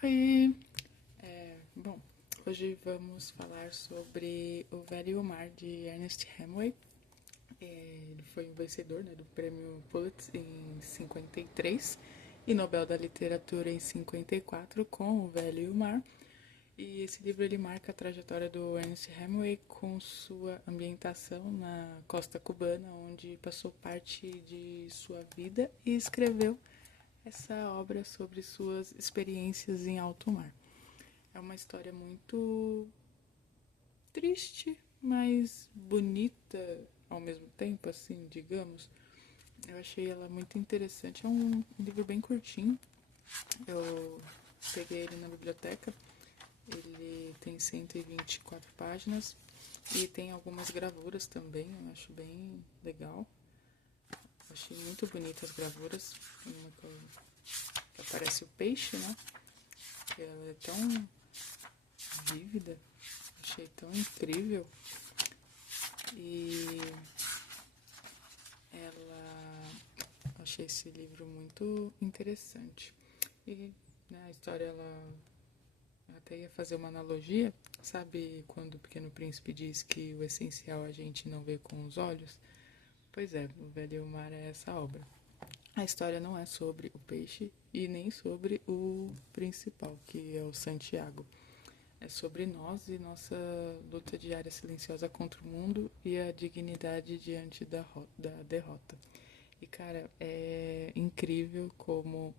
Oi! Bom, hoje vamos falar sobre O Velho e o Mar, de Ernest Hemingway. Ele foi o vencedor, né, do prêmio Pulitzer em 53 e Nobel da Literatura em 54 com O Velho e o Mar. E esse livro ele marca a trajetória do Ernest Hemingway com sua ambientação na costa cubana, onde passou parte de sua vida e escreveu essa obra sobre suas experiências em alto mar. É uma história muito triste, mas bonita ao mesmo tempo, assim, digamos. Eu achei ela muito interessante. É um livro bem curtinho. Eu peguei ele na biblioteca. Ele tem 124 páginas e tem algumas gravuras também. Eu acho bem legal. Eu achei muito bonitas as gravuras. Tem uma que aparece o peixe, né? Ela é tão vívida. Achei tão incrível. E ela achei esse livro muito interessante. E né, a história ela até ia fazer uma analogia, sabe quando o Pequeno Príncipe diz que o essencial a gente não vê com os olhos? Pois é, o Velho e o Mar é essa obra. A história não é sobre o peixe e nem sobre o principal, que é o Santiago. É sobre nós e nossa luta diária silenciosa contra o mundo e a dignidade diante da derrota. E, cara, é incrível como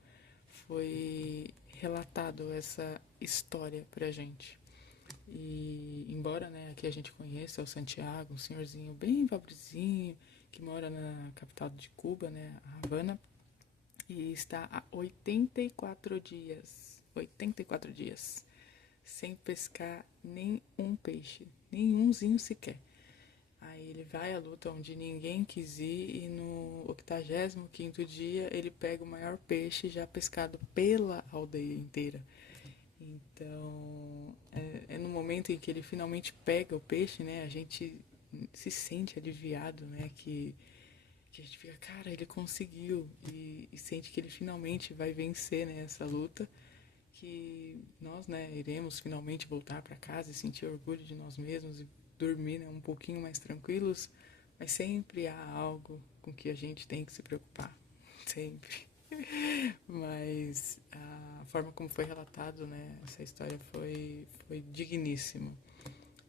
foi relatado essa história pra gente. E, embora, né, aqui a gente conheça o Santiago, um senhorzinho bem pobrezinho, que mora na capital de Cuba, né, a Havana, e está há 84 dias. 84 dias sem pescar nenhum peixe, nenhumzinho sequer. Aí ele vai à luta onde ninguém quis ir e no 85º dia ele pega o maior peixe já pescado pela aldeia inteira. Então, é no momento em que ele finalmente pega o peixe, né, a gente se sente aliviado, né, que a gente fica, cara, ele conseguiu e sente que ele finalmente vai vencer, né, essa luta, que nós, né, iremos finalmente voltar para casa e sentir orgulho de nós mesmos e dormir, né, um pouquinho mais tranquilos, mas sempre há algo com que a gente tem que se preocupar, sempre. Mas a forma como foi relatado, né, essa história foi digníssima.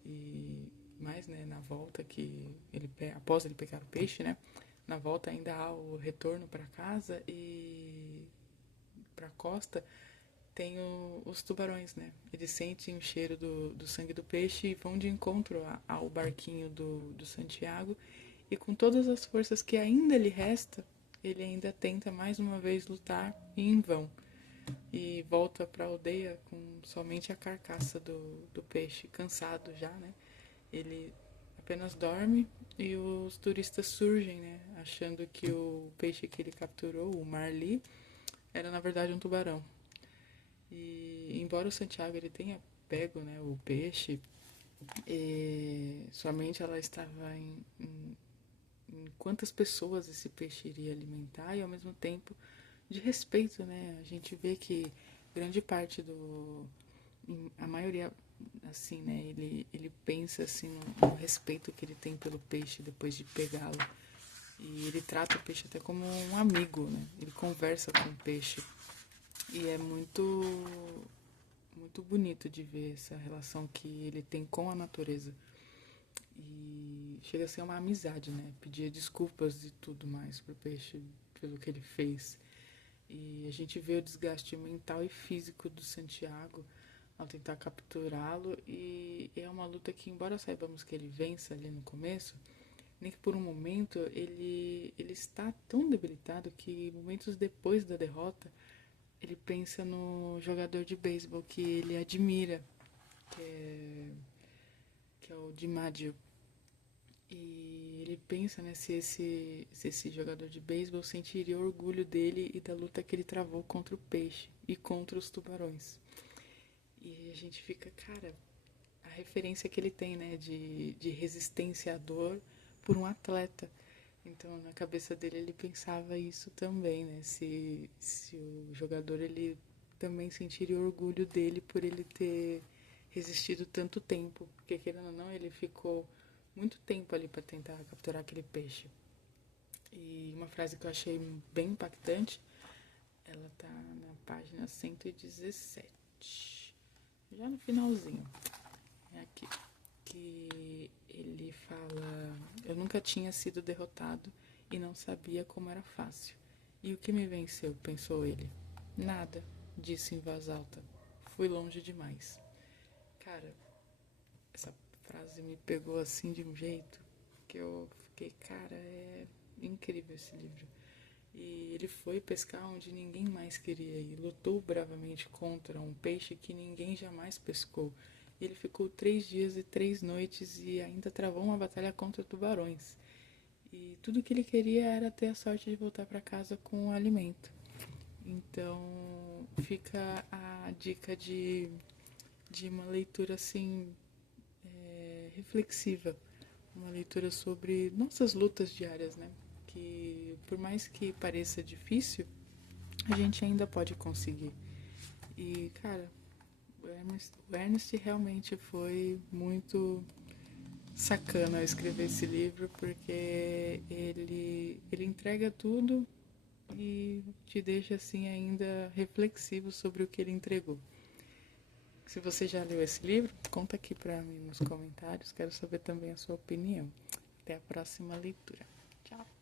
E mais, né, na volta que ele após ele pegar o peixe, né, na volta ainda há o retorno para casa e para a costa tem os tubarões, né? Eles sentem o cheiro do sangue do peixe e vão de encontro ao barquinho do Santiago. E com todas as forças que ainda lhe resta, ele ainda tenta mais uma vez lutar e em vão. E volta para a aldeia com somente a carcaça do peixe, cansado já, né? Ele apenas dorme e os turistas surgem, né? Achando que o peixe que ele capturou, o marli, era na verdade um tubarão. E embora o Santiago ele tenha pego, né, o peixe, somente ela estava em quantas pessoas esse peixe iria alimentar e ao mesmo tempo de respeito, né? A gente vê que grande parte a maioria, assim, né? Ele pensa assim no respeito que ele tem pelo peixe depois de pegá-lo. E ele trata o peixe até como um amigo, né? Ele conversa com o peixe. E é muito bonito de ver essa relação que ele tem com a natureza. E chega a ser uma amizade, né? Pedir desculpas e tudo mais pro peixe pelo que ele fez. E a gente vê o desgaste mental e físico do Santiago ao tentar capturá-lo. E é uma luta que, embora saibamos que ele vença ali no começo, nem que por um momento ele está tão debilitado que momentos depois da derrota ele pensa no jogador de beisebol que ele admira, que é, que é o DiMaggio. E ele pensa, né, se esse jogador de beisebol sentiria orgulho dele e da luta que ele travou contra o peixe e contra os tubarões. E a gente fica, cara, a referência que ele tem, né, de resistência à dor por um atleta. Então, na cabeça dele, ele pensava isso também, né? Se o jogador ele também sentirem orgulho dele por ele ter resistido tanto tempo, porque querendo ou não, ele ficou muito tempo ali para tentar capturar aquele peixe. E uma frase que eu achei bem impactante, ela tá na página 117, já no finalzinho, é aqui, que ele fala: eu nunca tinha sido derrotado e não sabia como era fácil. E o que me venceu, pensou ele. Nada, disse em voz alta. Fui longe demais. Cara, essa frase me pegou assim de um jeito que eu fiquei, cara, é incrível esse livro. E ele foi pescar onde ninguém mais queria ir, lutou bravamente contra um peixe que ninguém jamais pescou. E ele ficou 3 dias e 3 noites e ainda travou uma batalha contra tubarões. E tudo que ele queria era ter a sorte de voltar para casa com o alimento. Então fica a dica de uma leitura assim, reflexiva, uma leitura sobre nossas lutas diárias, né? Que por mais que pareça difícil, a gente ainda pode conseguir. E, cara, o Ernest realmente foi muito sacana ao escrever esse livro, porque ele entrega tudo e te deixa assim ainda reflexivo sobre o que ele entregou. Se você já leu esse livro, conta aqui pra mim nos comentários, quero saber também a sua opinião. Até a próxima leitura. Tchau!